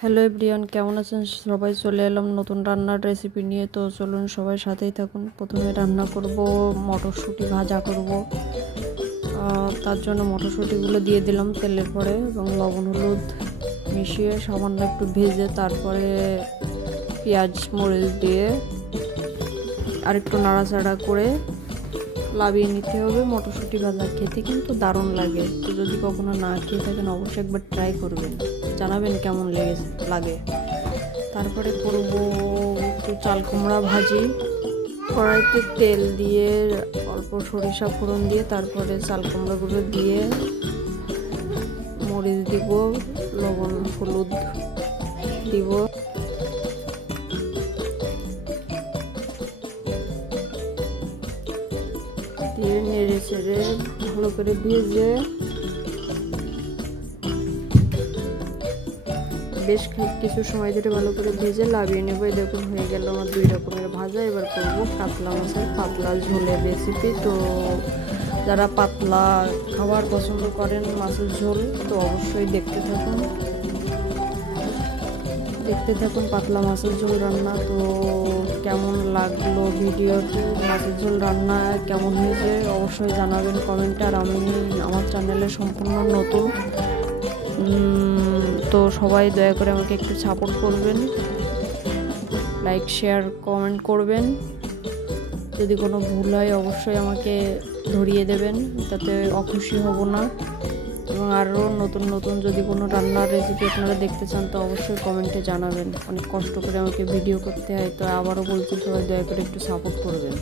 Hello everyone, কেমন আছেন সবাই? চলে এলাম নতুন রান্নার রেসিপি নিয়ে। তো চলুন সবাই সাথেই থাকুন। প্রথমে রান্না করব মটরশুঁটি ভাজা করব। তার জন্য মটরশুঁটিগুলো দিয়ে দিলাম তেলের পরে এবং লবণ হলুদ মিশিয়ে সামান্য একটু ভেজে তারপরে পেঁয়াজ মরিচ দিয়ে আরেকটু নাড়াচাড়া করে লাভিয়ে নিতে হবে। মটরশুঁটি ভাজা খেতে কিন্তু দারুণ লাগে। তো যদি কখনো না খেয়ে থাকেন অবশ্যই একবার ট্রাই করবেন, জানাবেন কেমন লাগে। তারপরে করব একটু চাল কুমড়া ভাজি। কড়াইতে তেল দিয়ে অল্প সরিষা ফোড়ন দিয়ে তারপরে চাল কুমড়াগুলো দিয়ে মরিচ দিব, লবণ হলুদ দিব, দিয়ে নেড়ে চেড়ে ভালো করে ভেজে বেশ কিছু সময় ধরে ভালো করে ভেজে লাভিয়ে নেব। দেখুন হয়ে গেল আমার 2 রকমের ভাজা। এবার করব কাতলা মাছের পাতলা ঝোলের রেসিপি। তো যারা পাতলা খাবার পছন্দ করেন মাছের ঝোল, তো অবশ্যই দেখতে থাকুন পাতলা মাছের ঝোল রান্না। তো কেমন লাগলো ভিডিওটি, মাছের ঝোল রান্না কেমন হয়েছে অবশ্যই জানাবেন কমেন্টে। আর আমি আমার চ্যানেলে সম্পূর্ণ নতুন, তো সবাই দয়া করে আমাকে একটু সাপোর্ট করবেন, লাইক শেয়ার কমেন্ট করবেন। যদি কোনো ভুল হয় অবশ্যই আমাকে ধরিয়ে দেবেন, তাতে অখুশি হব না। এবং আরও নতুন যদি কোনো রান্নার রেসিপি আপনারা দেখতে চান তো অবশ্যই কমেন্টে জানাবেন। অনেক কষ্ট করে আমাকে ভিডিও করতে হয়, তো আবারও বলছি সবাই দয়া করে একটু সাপোর্ট করবেন।